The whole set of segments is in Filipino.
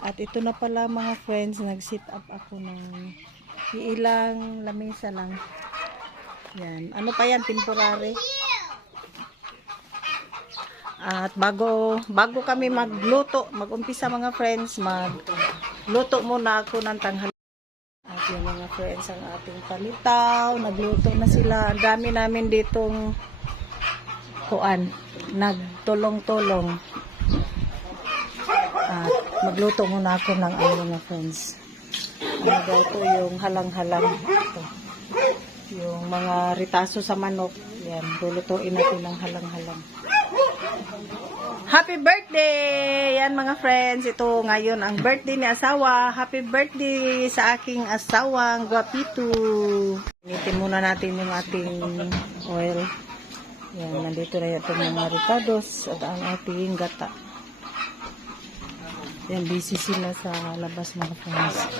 At ito na pala mga friends, nag-sit up ako ng ilang lamesa lang. Yan. Ano pa yan? Temporary. At bago kami magluto, mag-umpisa mga friends, magluto muna ako ng tanghali. At yung mga friends, ang ating palitaw, nagluto na sila. Ang dami namin ditong kuan, nagtulong-tulong. At magluto muna ako ng mga friends. Ito yung halang-halang. Ito. Yung mga ritaso sa manok. Yan, lulutuin natin ng halang-halang. Happy birthday! Yan mga friends, ito ngayon ang birthday ni asawa. Happy birthday sa aking asawang guwapito. Initin muna natin yung ating oil. Yan, nandito na itong mga ricados at ang ating gata. Yan, busy sila sa labas mga friends.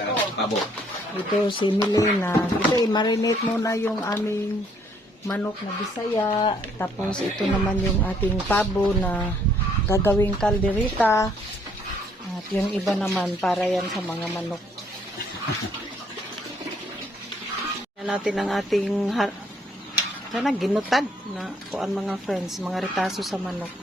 Ito si Milena. Ito, i-marinate muna yung aming manok na Bisaya. Tapos ito naman yung ating pabo na gagawing kalderita. At yung iba naman para yan sa mga manok. Yan natin ang ating ginutad na kuan mga friends, mga ritaso sa manok.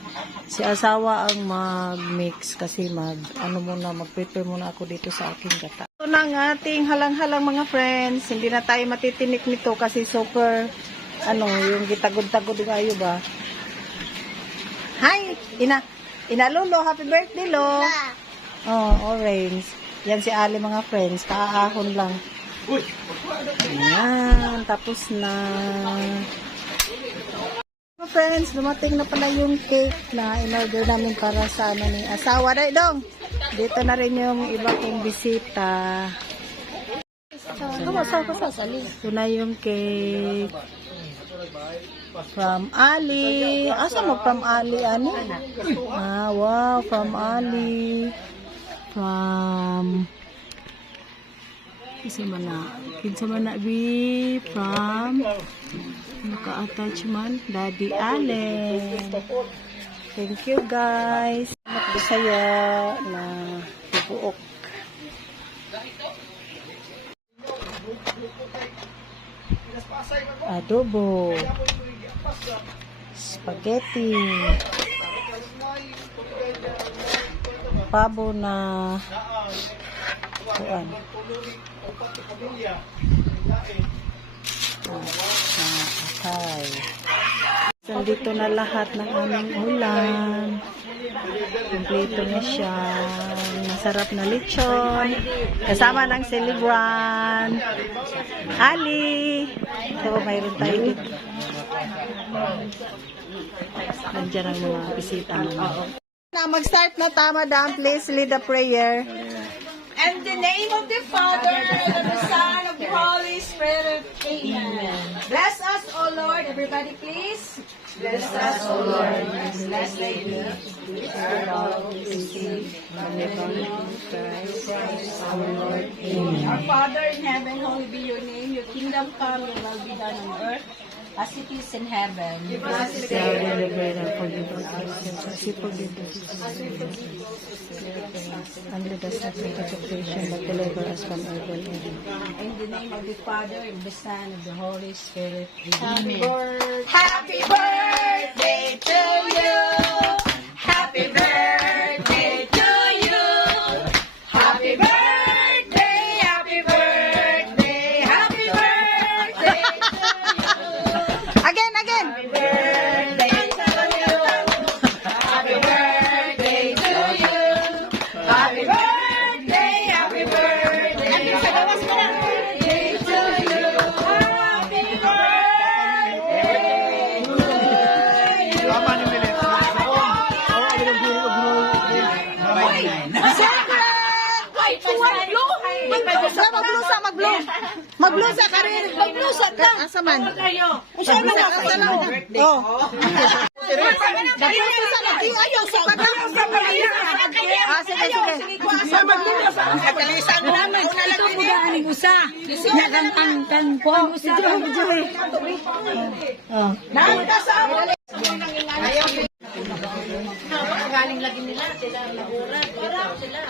Si asawa ang mag-mix kasi mag-prepare muna ako dito sa aking gata. Ito na ang ating halang-halang mga friends. Hindi na tayo matitinik nito kasi super yung gitagod-tagod kayo ba? Hi! Ina Lolo, happy birthday Lo! Oh, orange. Yan si Ali mga friends, kaahon lang. Ayan, tapos na. Mga friends, dumating na pala yung cake na in-order namin para sa ni asawa. Day dong! Dito na rin yung iba kong bisita. Ito na yung cake. From Ali. Asa mo from Ali, ani? Ah, wow, from Ali. From kinsa man na bi from naka-attachment Daddy Allen. Thank you guys. Bisaya na tibuok. Adobo, spaghetti, pabo na kuan. Okay. Nandito na lahat ng aming ulam. Kompleto na siya. Masarap na lechon. Kasama ng celebrant. Ali! So, mayroon tayo dito. Nandiyan ang mga bisita naman. Mag-start na tama dam. Please lead the prayer. In the name of the Father, and of the Son, of the Holy Spirit. Amen. Bless us, O Lord. Everybody, please. Bless us, O Lord. Bless Lady. Our Lord. Amen. Our Father in heaven, holy be your name. Your kingdom come, your will be done on earth as it is in heaven. Give us this day our daily bread and forgive us our sins as we forgive those who sin. And lead us not into temptation, but deliver us from evil. In the name of the Father, and the Son, and the Holy Spirit. Amen. Happy birthday to you. Happy birthday to you. Happy birthday, happy birthday, happy birthday to you. Again. Happy birthday to you. Happy birthday to you. Happy birthday, happy birthday, happy birthday to you. Happy birthday to you. Magblusa ka rin. Maglusa ka. Asa man? Usa na lang. Oh. Ayaw sa pagkakas sa pagkakas. Sige. Pagkalisan mo namin. Ito po ba aning usa? Kan po. Ayaw. Galing lagi nila. Sila. Sila.